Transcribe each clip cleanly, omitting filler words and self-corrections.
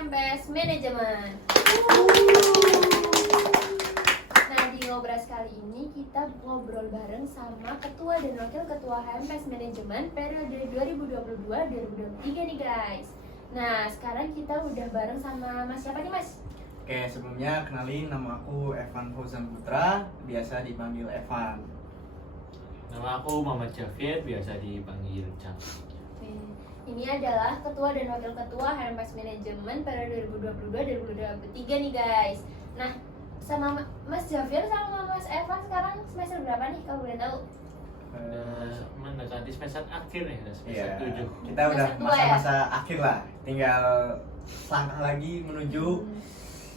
HMPS Manajemen. Nah, di Ngobras kali ini kita ngobrol bareng sama Ketua dan Wakil Ketua HMPS Manajemen periode 2022-2023 nih guys. Nah, sekarang kita udah bareng sama Mas siapa nih Mas? Oke, sebelumnya kenalin, nama aku Evan Fauzan Putra, biasa dipanggil Evan. Nama aku Muhammad Javier, biasa dipanggil Cang. Oke. Ini adalah Ketua dan Wakil Ketua HMPS Manajemen periode 2022-2023 nih guys. Nah, sama Mas Javier sama Mas Evan sekarang semester berapa nih kalau boleh tahu? Mendekati semester akhir ya, semester Iya, 7. kita udah Semester tua ya? masa-masa akhir lah, tinggal selangkah lagi menuju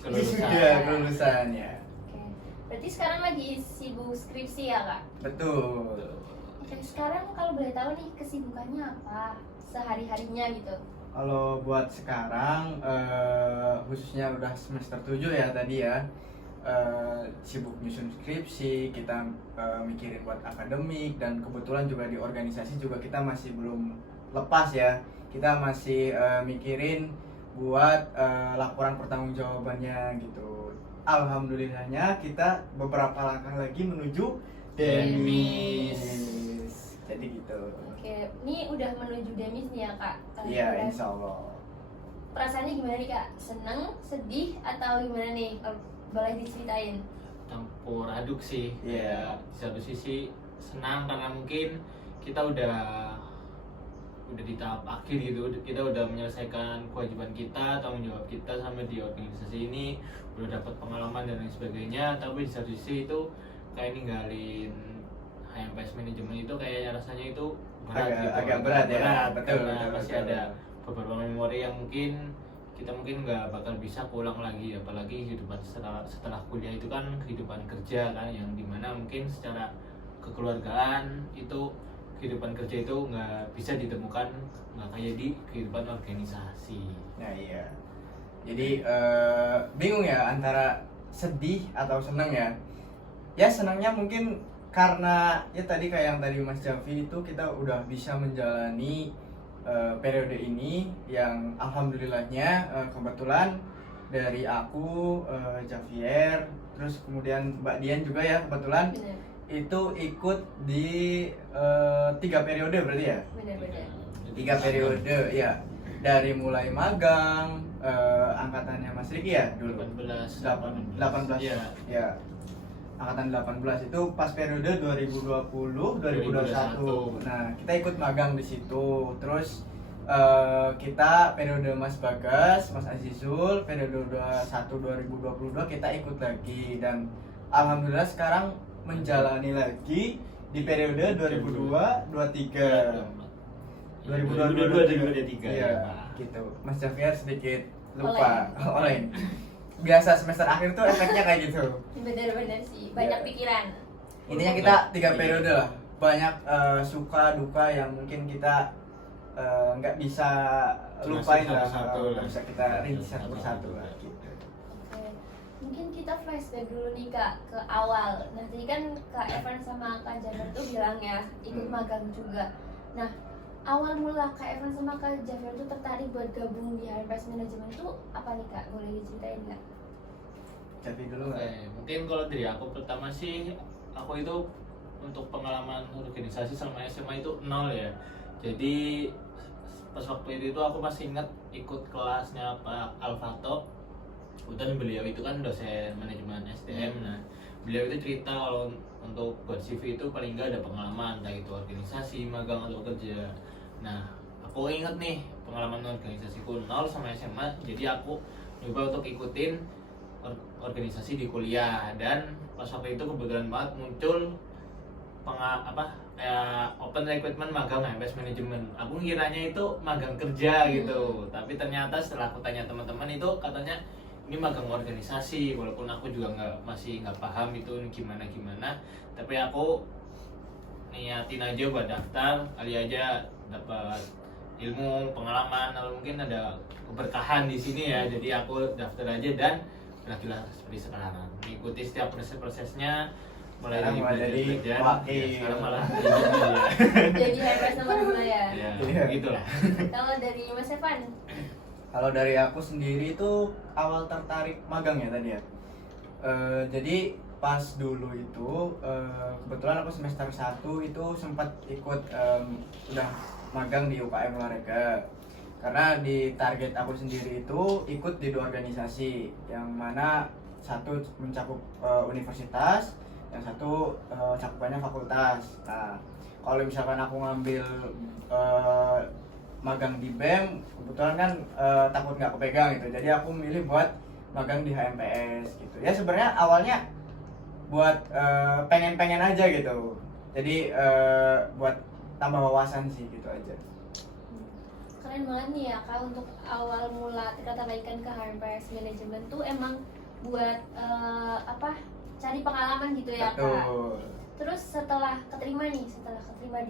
Kelulusan. kelulusan ya. Oke. Berarti sekarang lagi sibuk skripsi ya kak? Betul. Oke, sekarang kalau boleh tahu nih kesibukannya apa sehari-harinya gitu? Kalau buat sekarang, khususnya udah semester 7 ya tadi ya, sibuk nyusun skripsi, kita mikirin buat akademik, dan kebetulan juga di organisasi juga kita masih belum lepas ya. Kita masih mikirin buat laporan pertanggungjawabannya gitu. Alhamdulillahnya kita beberapa langkah lagi menuju Demis. Jadi gitu. Oke, ini udah menuju Demis nih ya kak? Iya, insya Allah. Perasaannya gimana nih kak? Seneng, sedih, atau gimana nih? Kalau boleh diceritain. Campur aduk sih. Iya. Di satu sisi senang karena mungkin kita udah di tahap akhir gitu. Kita udah menyelesaikan kewajiban kita, tanggung jawab kita sampai di organisasi ini, udah dapat pengalaman dan lain sebagainya. Tapi di satu sisi itu kayak ninggalin HMPS Manajemen itu kayak rasanya itu berat gitu. Agak berat ya. Betul, karena betul, masih betul. ada beberapa memori yang kita mungkin nggak bakal bisa pulang lagi, apalagi kehidupan setelah kuliah itu kan kehidupan kerja kan, yang dimana mungkin secara kekeluargaan itu kehidupan kerja itu nggak bisa ditemukan, nggak kayak di kehidupan organisasi. Nah iya. Jadi bingung ya antara sedih atau senang ya. Ya senangnya mungkin karena ya tadi kayak yang tadi Mas Javi itu kita udah bisa menjalani periode ini yang alhamdulillahnya kebetulan dari aku, Javier, terus kemudian Mbak Dian juga ya kebetulan Bener, itu ikut di 3 periode berarti ya? bener. 3 periode ya, dari mulai magang, angkatannya Mas Riki ya dulu 18 Iya. ya, angkatan 18 itu pas periode 2020-2021. Nah kita ikut magang di situ, terus kita periode Mas Bagas, Mas Azizul periode 2021-2022 kita ikut lagi, dan alhamdulillah sekarang menjalani lagi di periode 2022-2023. Iya, gitu. Mas Javier sedikit lupa oleh. Biasa semester akhir tuh efeknya kayak gitu. Bener sih, banyak Iya. pikiran. Intinya kita 3 periode lah. Banyak suka duka yang mungkin kita nggak bisa lupain lah, Satu-satu nggak bisa kita rinci satu persatu lah gitu. Oke, mungkin kita flashback dulu nih kak ke awal. Nah tadi kan Kak Evan sama Kak Javier tuh bilang ya ikut magang juga. Nah awal mula Kak Evan sama Kak Javier tuh tertarik buat gabung di HMPS Manajemen tuh apa nih kak? Boleh diceritain nggak? Jadi dulu Oke, nggak? mungkin kalau dari aku pertama sih, aku itu untuk pengalaman organisasi selama SMA itu 0 ya. Jadi pas waktu itu aku masih ingat ikut kelasnya Pak Alfato. Kebetulan beliau itu kan dosen manajemen SDM. Nah, beliau itu cerita kalau untuk buat CV itu paling nggak ada pengalaman, entah itu organisasi, magang atau kerja. Nah, aku ingat nih pengalaman organisasiku 0 sama SMA. Jadi aku coba untuk ikutin organisasi di kuliah, dan pas waktu itu kebetulan banget muncul kayak open recruitment magang HMPS Manajemen. Aku ngiranya itu magang kerja gitu, tapi ternyata setelah aku tanya teman-teman itu katanya ini magang organisasi, walaupun aku juga masih nggak paham itu gimana, tapi aku niatin aja buat daftar, kali aja dapat ilmu, pengalaman, lalu mungkin ada keberkahan di sini ya. Jadi aku daftar aja dan berakhirlah seperti sekarang, mengikuti setiap prosesnya, mulai Sekarang dari malah jadi belajar, wakil. sekarang malah jadi Jadi HMPS nomor 2 ya. ya, Iya. gitulah. Kalau dari Mas Evan? Kalau dari aku sendiri itu awal tertarik magang ya tadi ya. Jadi pas dulu itu kebetulan aku semester 1 itu sempat ikut udah magang di UKM olahraga. Karena di target aku sendiri itu ikut di 2 organisasi, yang mana satu mencakup universitas, yang satu cakupannya fakultas. Nah, kalau misalkan aku ngambil magang di BEM, kebetulan kan takut nggak kepegang gitu, jadi aku milih buat magang di HMPS gitu. Ya sebenarnya awalnya buat pengen-pengen aja gitu, jadi buat tambah wawasan sih gitu aja. Keren banget nih ya Kak, untuk awal mula ketertarikan ke HMPS manajemen tuh emang buat cari pengalaman gitu ya Kak. Betul. Terus setelah keterima di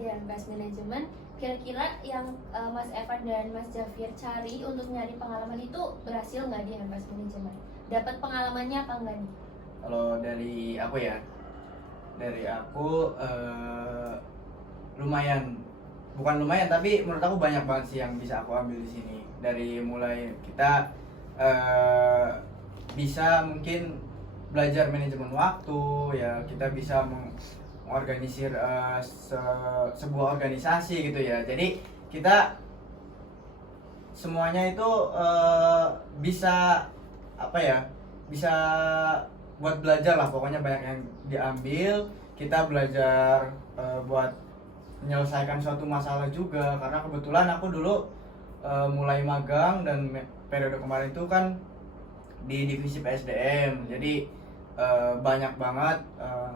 HMPS manajemen, kira-kira yang Mas Evan dan Mas Jafir cari untuk nyari pengalaman itu berhasil nggak di HMPS manajemen? Dapat pengalamannya apa enggak nih? Kalau dari aku ya, lumayan, bukan lumayan tapi menurut aku banyak banget sih yang bisa aku ambil di sini. Dari mulai kita bisa mungkin belajar manajemen waktu ya, kita bisa mengorganisir sebuah organisasi gitu ya. Jadi kita semuanya itu bisa bisa buat belajar lah, pokoknya banyak yang diambil. Kita belajar buat menyelesaikan suatu masalah juga, karena kebetulan aku dulu mulai magang dan periode kemarin itu kan di divisi PSDM, jadi banyak banget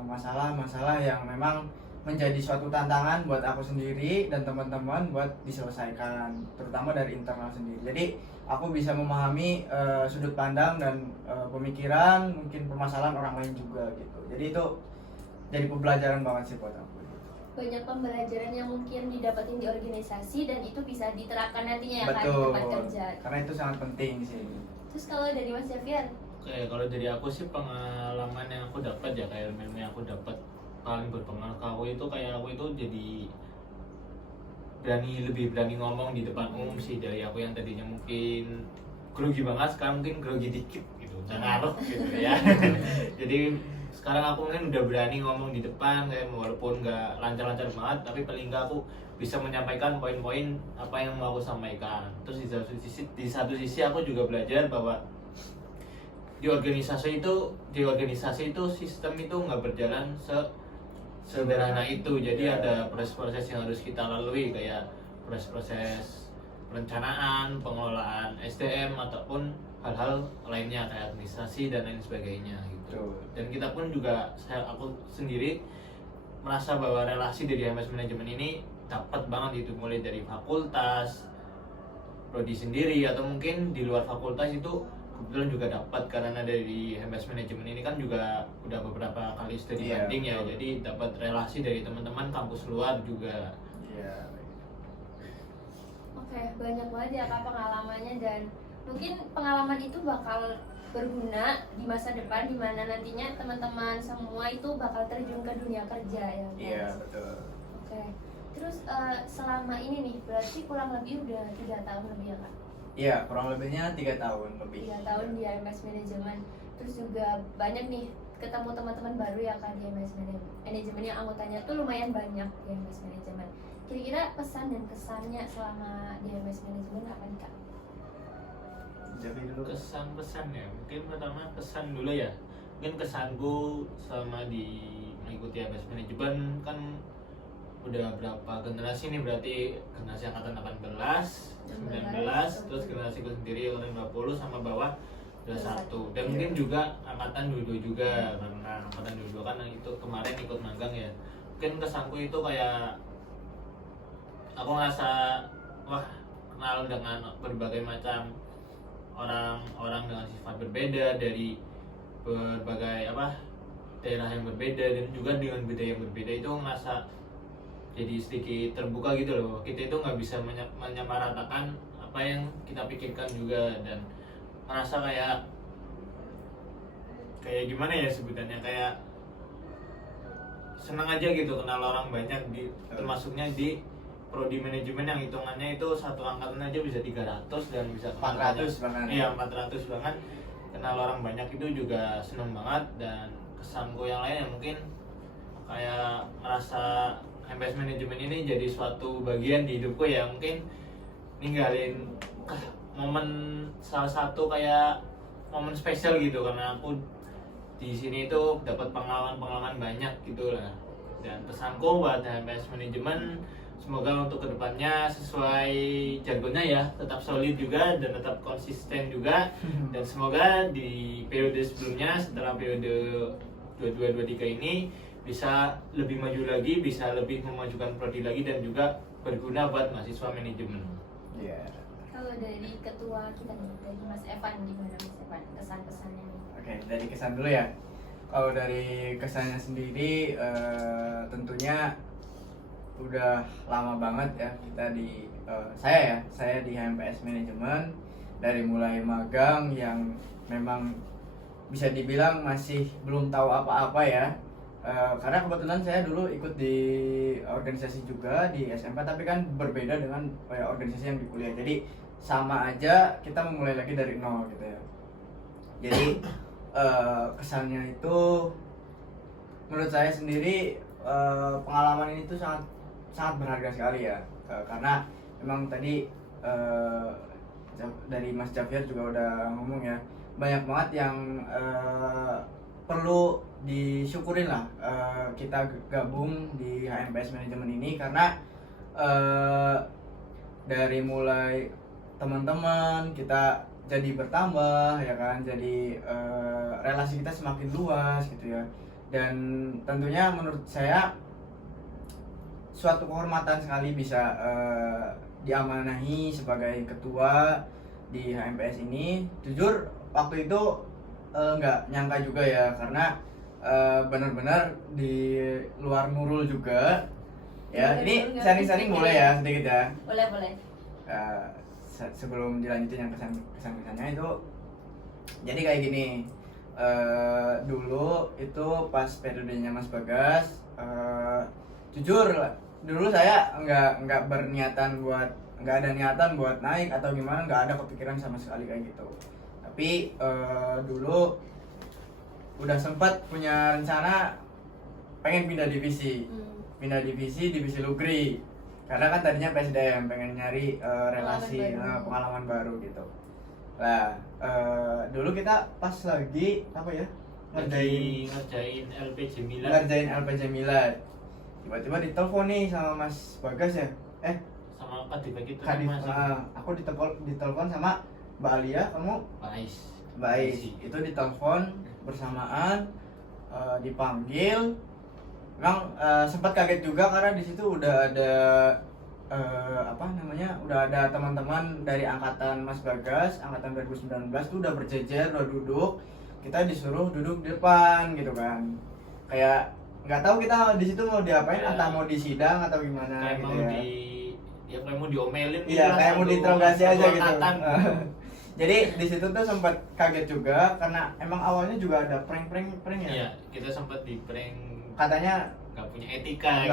masalah-masalah yang memang menjadi suatu tantangan buat aku sendiri dan teman-teman buat diselesaikan, terutama dari internal sendiri. Jadi aku bisa memahami sudut pandang dan pemikiran, mungkin permasalahan orang lain juga gitu. Jadi itu jadi pembelajaran banget sih buat aku. Banyak pembelajaran yang mungkin didapatin di organisasi dan itu bisa diterapkan nantinya ya Kak di Betul, tempat kerja. karena itu sangat penting sih. Terus kalau dari Mas Jafir? Oke, kalau dari aku sih pengalaman yang aku dapat ya, kayak ilmu yang aku dapat paling berpengaruh ke aku itu, kayak aku itu jadi lebih berani ngomong di depan umum sih. Dari aku yang tadinya mungkin grogi banget, sekarang mungkin grogi dikit gitu, nggak ngaruh gitu ya. Jadi sekarang aku mungkin udah berani ngomong di depan, kayak walaupun nggak lancar-lancar banget, tapi paling nggak aku bisa menyampaikan poin-poin apa yang mau aku sampaikan. Terus di satu sisi aku juga belajar bahwa di organisasi itu sistem itu nggak berjalan sederhana itu. Jadi ada proses-proses yang harus kita lalui, kayak proses perencanaan, pengelolaan SDM ataupun hal-hal lainnya kayak administrasi dan lain sebagainya gitu. Dan kita pun juga, aku sendiri merasa bahwa relasi dari HMS Manajemen ini dapat banget itu, mulai dari fakultas, prodi sendiri, atau mungkin di luar fakultas itu kebetulan juga dapat, karena dari HMS Manajemen ini kan juga udah beberapa kali studi banding ya, jadi dapat relasi dari teman-teman kampus luar juga. Oke, banyak banget ya Kak pengalamannya, dan mungkin pengalaman itu bakal berguna di masa depan, di mana nantinya teman-teman semua itu bakal terjun ke dunia kerja ya. Iya, betul. Oke. Terus selama ini nih berarti kurang lebih udah 3 tahun lebih ya Kak? Iya, kurang lebihnya 3 tahun lebih. 3 tahun di HMS Manajemen. Terus juga banyak nih ketemu teman-teman baru ya Kak di HMS Manajemen, yang anggotanya tuh lumayan banyak di HMS Manajemen. Kira-kira pesan dan kesannya selama di HMS Manajemen apa nih Kak? Jadi dulu Kesan-pesan ya, mungkin pertama kesan dulu ya. Mungkin kesanku selama mengikuti HMS Manajemen kan udah berapa generasi nih, berarti generasi angkatan 18, 19, terus generasi ku sendiri angkatan 20 sama bawah 21. Dan mungkin juga angkatan 22 juga, karena angkatan 22 kan itu kemarin ikut magang ya. Mungkin kesanku itu kayak aku ngerasa wah, kenal dengan berbagai macam orang-orang dengan sifat berbeda, dari berbagai daerah yang berbeda, dan juga dengan budaya yang berbeda. Itu ngerasa jadi sedikit terbuka gitu loh. Kita itu nggak bisa menyamaratakan apa yang kita pikirkan juga, dan merasa kayak gimana ya sebutannya, kayak senang aja gitu kenal orang banyak, termasuknya di prodi manajemen yang hitungannya itu satu angkatan aja bisa 300 dan bisa 400 bahkan. Iya 400 bahkan, kenal orang banyak itu juga seneng banget. Dan kesanku yang lain yang mungkin kayak merasa MPS manajemen ini jadi suatu bagian di hidupku ya, mungkin ninggalin momen salah satu kayak momen spesial gitu, karena aku di sini itu dapat pengalaman banyak gitu lah. Dan pesanku buat MPS manajemen, semoga untuk kedepannya sesuai jargonnya ya, tetap solid juga dan tetap konsisten juga. Dan semoga di periode sebelumnya setelah periode 22-23 ini bisa lebih maju lagi, bisa lebih memajukan prodi lagi dan juga berguna buat mahasiswa manajemen. Iya. Kalau dari ketua kita nih, dari Mas Evan, gimana Mas Evan kesan-kesannya nih? Oke, dari kesan dulu ya. Kalau dari kesannya sendiri, tentunya udah lama banget ya kita di saya di HMPS Manajemen, dari mulai magang yang memang bisa dibilang masih belum tahu apa-apa ya. Karena kebetulan saya dulu ikut di organisasi juga di SMP, tapi kan berbeda dengan organisasi yang di kuliah. Jadi sama aja kita memulai lagi dari nol gitu ya. Jadi kesannya itu menurut saya sendiri, pengalaman ini tuh sangat berharga sekali ya. Karena memang tadi dari Mas Javier juga udah ngomong ya, banyak banget yang perlu disyukurin lah kita gabung di HMPS Manajemen ini, karena dari mulai teman-teman kita jadi bertambah ya kan, jadi relasi kita semakin luas gitu ya. Dan tentunya menurut saya suatu kehormatan sekali bisa diamanahi sebagai ketua di HMPS ini. Jujur waktu itu nggak nyangka juga ya, karena benar-benar di luar Nurul juga ya. Ini sharing-sharing boleh ya sedikit ya? Boleh. Sebelum dilanjutin yang kesan-kesannya itu, jadi kayak gini. Dulu itu pas periodenya Mas Bagas, jujur dulu saya nggak ada niatan buat naik atau gimana, nggak ada kepikiran sama sekali kayak gitu. Tapi dulu udah sempat punya rencana pengen pindah divisi Lugri, karena kan tadinya PSDM, pengen nyari relasi, pengalaman baru gitu. Nah, dulu kita pas lagi apa ya, ngerjain LPJ Milan, tiba-tiba ditelepon nih sama Mas Bagas ya, sama Kadif kita Kadif, aku ditelepon sama Mbak Alia, kamu Mbak Ais, itu ditelepon bersamaan, dipanggil. Memang sempat kaget juga karena di situ udah ada udah ada teman-teman dari angkatan Mas Bagas, angkatan 2019 tuh udah berjejer, udah duduk. Kita disuruh duduk di depan gitu kan. Kayak nggak tahu kita di situ mau diapain, entah mau disidang atau gimana kayak gitu ya. Kayak mau diomelin gitu. Iya, kayak mau diinterogasi aja gitu. Jadi di situ tuh sempat kaget juga karena emang awalnya juga ada prank ya. Iya, kita sempat di prank. Katanya nggak punya etika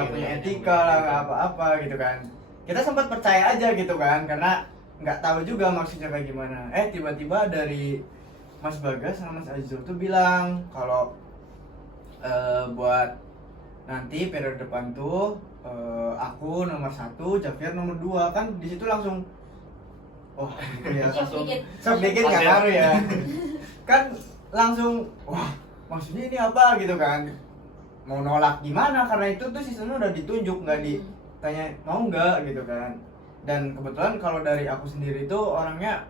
lah, nggak apa-apa gitu kan. Kita sempat percaya aja gitu kan, karena nggak tahu juga maksudnya kayak gimana. Tiba-tiba dari Mas Bagas sama Mas Azul tuh bilang kalau buat nanti periode depan tuh aku nomor 1, Javier nomor 2. Kan di situ langsung gitu ya. Sok dikit nggak ngaruh ya. Kan langsung maksudnya ini apa gitu kan. Mau nolak gimana, karena itu tuh sistemnya udah ditunjuk, nggak ditanya mau nggak gitu kan. Dan kebetulan kalau dari aku sendiri tuh orangnya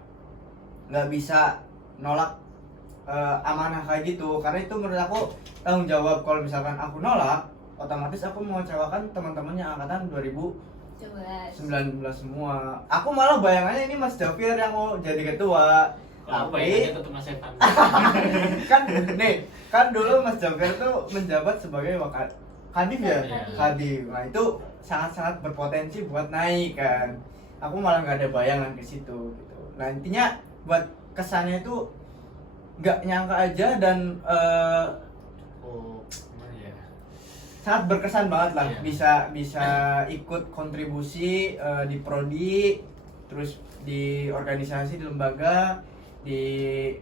nggak bisa nolak amanah kayak gitu, karena itu menurut aku tanggung jawab. Kalau misalkan aku nolak, otomatis aku mengecewakan teman-temannya angkatan 2019 semua. Aku malah bayangannya ini Mas Javier yang mau jadi ketua. Tapi tetap Mas Evan. kan dulu Mas Javier tuh menjabat sebagai Kadif ya. Kadif. Nah, itu sangat-sangat berpotensi buat naik kan. Aku malah nggak ada bayangan ke situ gitu. Nah, intinya buat kesannya itu nggak nyangka aja, dan sangat berkesan banget lah, Iya. bisa ikut kontribusi di prodi, terus di organisasi, di lembaga, di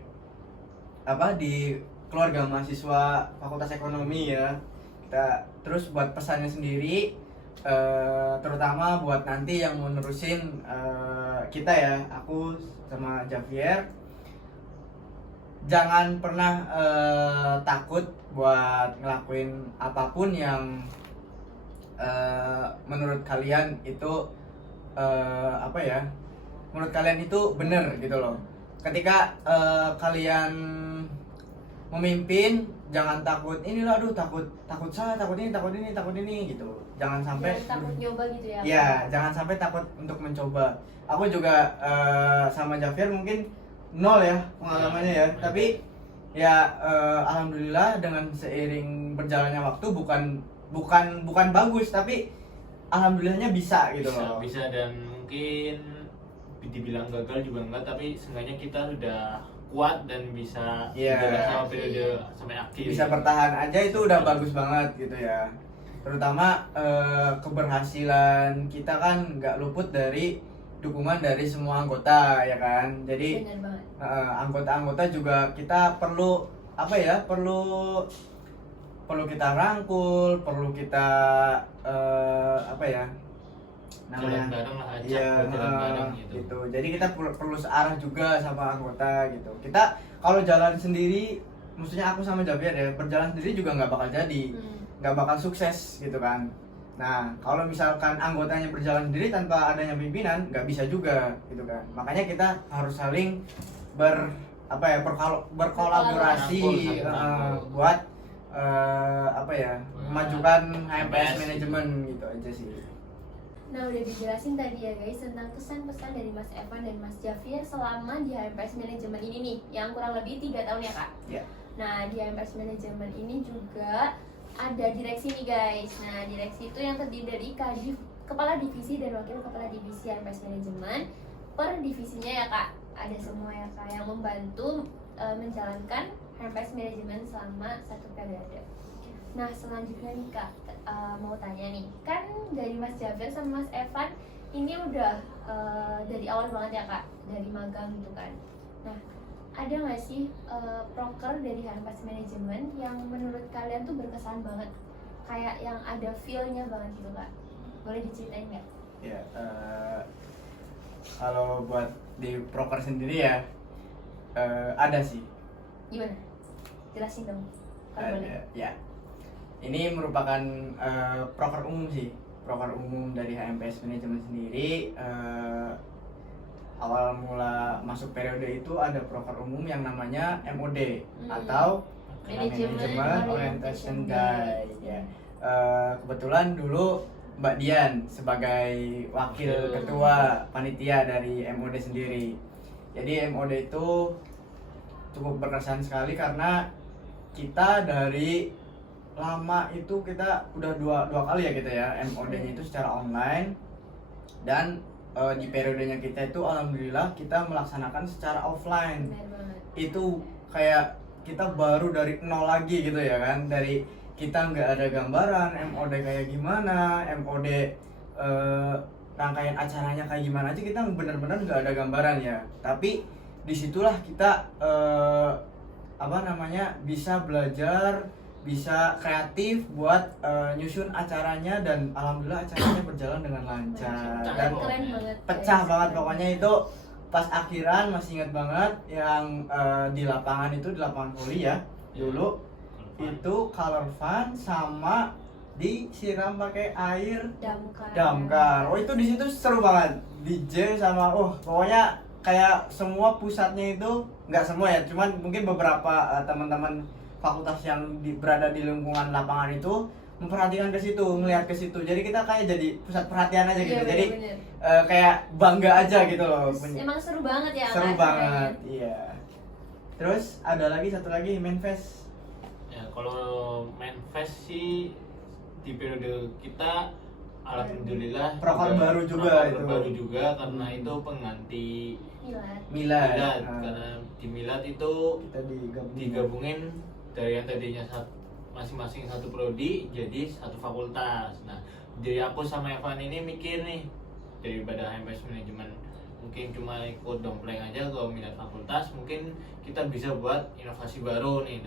di keluarga mahasiswa Fakultas Ekonomi ya. Kita terus buat pesannya sendiri, terutama buat nanti yang mau nerusin kita ya, aku sama Javier, jangan pernah takut buat ngelakuin apapun yang menurut kalian itu menurut kalian itu benar gitu loh. Ketika kalian memimpin, jangan takut inilah, aduh takut salah, takut ini gitu. Jangan sampai Jangan takut nyoba gitu ya. ya, jangan sampai takut untuk mencoba. Aku juga sama Javier mungkin nol ya pengalamannya ya, tapi ya alhamdulillah dengan seiring berjalannya waktu, bukan bagus, tapi alhamdulillahnya bisa gitu loh. Bisa dan mungkin dibilang gagal juga enggak, tapi seenggaknya kita sudah kuat dan bisa Iya. menjaga sama periode sampai akhir. Bisa bertahan aja itu udah bagus banget gitu ya. Terutama keberhasilan kita kan nggak luput dari dukungan dari semua anggota ya kan. Jadi Bener banget. anggota-anggota juga kita perlu perlu kita rangkul, perlu kita jalan bareng lah, ajak iya, jalan bareng gitu. Jadi kita perlu searah juga sama anggota gitu. Kita kalau jalan sendiri, maksudnya aku sama Javier ya, berjalan sendiri juga nggak bakal jadi, nggak bakal sukses gitu kan. Nah, kalau misalkan anggotanya berjalan sendiri tanpa adanya pimpinan, nggak bisa juga gitu kan. Makanya kita harus saling berkolaborasi Rangkul. buat memajukan HMPS HMPS. manajemen gitu aja sih. Nah, udah dijelasin tadi ya guys tentang kesan-pesan dari Mas Evan dan Mas Javier selama di HMPS Manajemen ini nih, yang kurang lebih 3 tahun ya Kak. Ya. Nah, di HMPS Manajemen ini juga ada direksi nih guys. Nah, direksi itu yang terdiri dari kepala divisi dan wakil kepala divisi HMPS Manajemen. Per divisinya ya Kak, ada semua ya Kak yang membantu menjalankan HMPS Manajemen selama 1 periode. Nah, selanjutnya nih Kak, mau tanya nih, kan dari Mas Javier sama Mas Evan ini udah dari awal banget ya Kak, dari magang gitu kan. Nah, ada nggak sih proker dari HMPS Manajemen yang menurut kalian tuh berkesan banget, kayak yang ada feel-nya banget gitu Kak? Boleh diceritain nggak? Ya, kalau buat di proker sendiri ya, ada sih. Gimana? Jelasin dong, kalau boleh. Ada, ya. Ini merupakan proker umum sih, proker umum dari HMPS Manajemen sendiri. Awal mula masuk periode itu ada proker umum yang namanya MOD atau Manajemen Orientation Guide. Ya. Kebetulan dulu Mbak Dian sebagai wakil ketua panitia dari MOD sendiri. Jadi MOD itu cukup berkesan sekali karena kita dari lama itu kita udah dua kali ya kita ya MOD-nya itu secara online, dan di periodenya kita itu alhamdulillah kita melaksanakan secara offline. Benar banget. Itu kayak kita baru dari nol lagi gitu ya kan, dari kita nggak ada gambaran MOD kayak gimana, MOD rangkaian acaranya kayak gimana aja, kita benar-benar nggak ada gambaran ya. Tapi disitulah kita bisa belajar, bisa kreatif buat nyusun acaranya, dan alhamdulillah acaranya berjalan dengan lancar dan Keren banget. pecah guys. banget pokoknya. Itu pas akhiran masih ingat banget yang di lapangan itu, di lapangan voli ya dulu, itu color fun sama disiram pakai air damkar. Oh, itu di situ seru banget, DJ sama pokoknya kayak semua pusatnya itu, nggak semua ya, cuman mungkin beberapa teman-teman fakultas yang berada di lingkungan lapangan itu memperhatikan ke situ, melihat ke situ. Jadi kita kayak jadi pusat perhatian aja gitu. Iya, Jadi bener-bener. kayak bangga aja gitu loh. Emang seru banget ya. Seru Kak, banget, iya. Terus ada lagi satu lagi, Manfest. Ya, kalau Manfest sih di periode kita alhamdulillah Proker baru juga proker itu. baru juga karena itu pengganti Milad. karena di Milad itu Kita digabungin. digabungin dari yang tadinya masing-masing satu prodi jadi satu fakultas. Nah, jadi aku sama Evan ini mikir nih, daripada HMS manajemen mungkin cuma ikut dompleng aja ke minat fakultas, mungkin kita bisa buat inovasi baru nih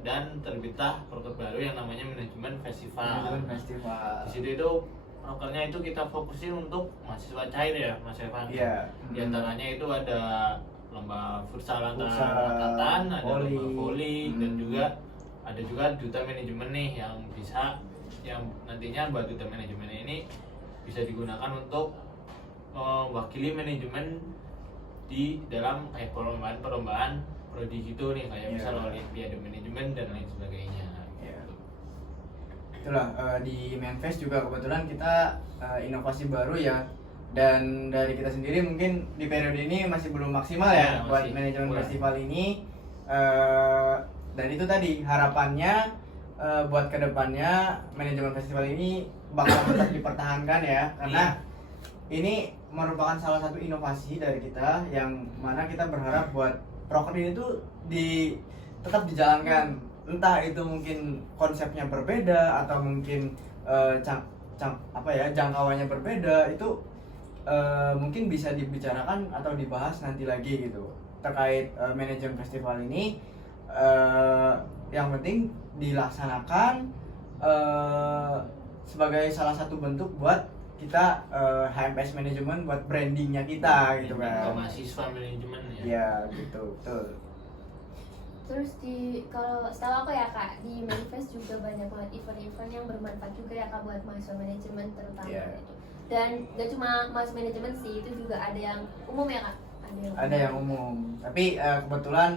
dan terbitlah proker baru yang namanya manajemen festival. Manajemen festival. Di situ itu prokernya itu kita fokusin untuk mahasiswa cair ya Mas Evan. Iya. Di antaranya itu ada lomba futsal antar Futsal, angkatan, ada voli. lomba voli dan juga ada juga duta manajemen nih yang nantinya buat duta manajemen ini bisa digunakan untuk mewakili manajemen di dalam kayak perlombaan prodi gitu nih, kayak misal olimpiade manajemen dan lain sebagainya. Iya. Itulah di Manfest juga kebetulan kita inovasi baru ya, dan dari kita sendiri mungkin di periode ini masih belum maksimal ya, Ya, buat masih manajemen kurang. festival ini. Dan itu tadi harapannya buat kedepannya manajemen festival ini bakal tetap dipertahankan ya, karena ini merupakan salah satu inovasi dari kita yang mana kita berharap buat proker ini tuh tetap dijalankan, entah itu mungkin konsepnya berbeda atau mungkin jangkauannya berbeda, itu mungkin bisa dibicarakan atau dibahas nanti lagi gitu terkait manajemen festival ini. Yang penting dilaksanakan sebagai salah satu bentuk buat kita HMS manajemen buat brandingnya kita gitu Ke kan. mahasiswa manajemen ya. Iya gitu, betul. Terus kalau setahu aku ya Kak, di Manifest juga banyak banget event-event yang bermanfaat juga ya Kak buat mahasiswa manajemen terutama gitu. Dan gak cuma mahasiswa manajemen sih, itu juga ada yang umum ya Kak? Ada yang umum. Tapi kebetulan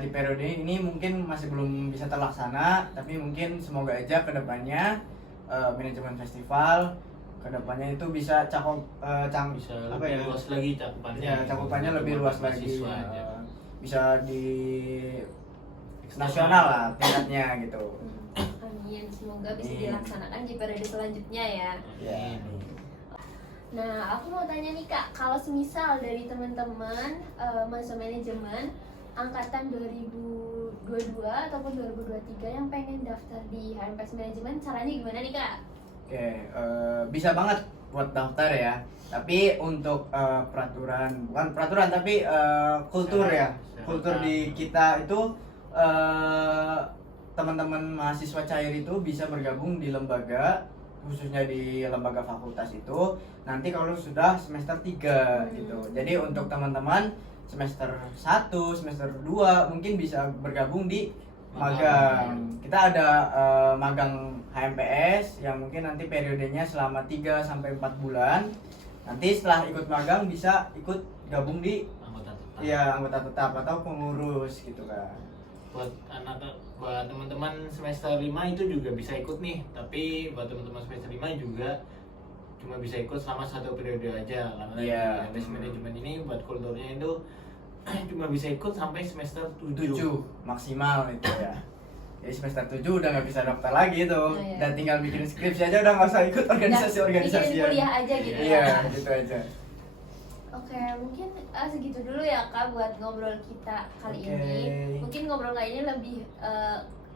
di periode ini mungkin masih belum bisa terlaksana, tapi mungkin semoga aja kedepannya manajemen festival kedepannya itu bisa Bisa lebih luas lagi cakupannya. Ya, cakupannya lebih luas lagi. Mahasiswa aja. Bisa di nasional lah tingkatnya gitu. Amin, semoga bisa dilaksanakan di periode selanjutnya ya. Ya. Nah, aku mau tanya nih Kak, kalau semisal dari teman-teman mahasiswa manajemen angkatan 2022 ataupun 2023 yang pengen daftar di HMS manajemen, caranya gimana nih Kak? Oke, bisa banget buat daftar ya. Tapi untuk bukan peraturan tapi kultur ya. Kultur di kita itu teman-teman mahasiswa cair itu bisa bergabung di lembaga, khususnya di lembaga fakultas itu nanti kalau sudah semester 3 gitu. Jadi untuk teman-teman semester 1, semester 2 mungkin bisa bergabung di magang. Kita ada magang HMPS yang mungkin nanti periodenya selama 3 sampai 4 bulan. Nanti setelah ikut magang bisa ikut gabung di anggota tetap atau pengurus gitu kan. Buat teman-teman semester 5 itu juga bisa ikut nih. Tapi buat teman-teman semester 5 juga cuma bisa ikut selama 1 periode aja, karena HMS manajemen ini buat kulturnya itu cuma bisa ikut sampai semester 7 maksimal itu ya. Jadi semester 7 udah nggak bisa daftar lagi itu. Iya. Dan tinggal bikin skripsi aja, udah nggak usah ikut organisasi-organisasi. Bikin kuliah aja gitu Iya, ya. gitu aja. Oke, mungkin segitu dulu ya Kak buat ngobrol kita kali ini. Mungkin ngobrol kali ini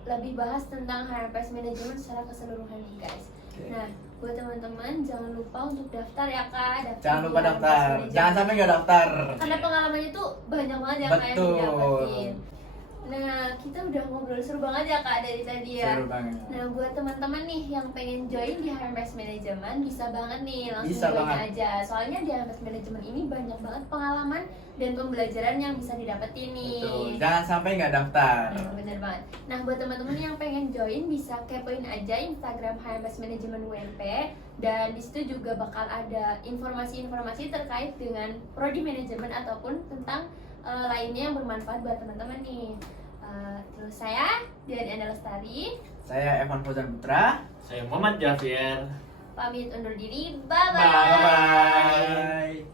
lebih bahas tentang HMPS manajemen secara keseluruhan nih guys. Nah, buat teman-teman jangan lupa untuk daftar ya Kak. Jangan lupa di HMPS daftar. Manajemen. Jangan sampai nggak daftar. Karena pengalamannya tuh banyak banget ya Kak yang Betul. didapatin. Nah, kita udah ngobrol seru banget ya Kak dari tadi ya. Seru banget. Nah, buat teman-teman nih yang pengen join di HMPS Manajemen bisa banget nih langsung Bisa join banget. aja. Soalnya di HMPS Manajemen ini banyak banget pengalaman dan pembelajaran yang bisa didapetin nih. Betul. Jangan sampai nggak daftar. Nah, bener banget. Nah, buat teman-teman yang pengen join bisa kepoin aja Instagram HMPS Manajemen UMP, dan di situ juga bakal ada informasi-informasi terkait dengan prodi manajemen ataupun tentang lainnya yang bermanfaat buat teman-teman nih. Terus saya Dian Enda Lestari Saya Evan Fauzan Putra. Saya Muhammad Javier. pamit undur diri. Bye bye.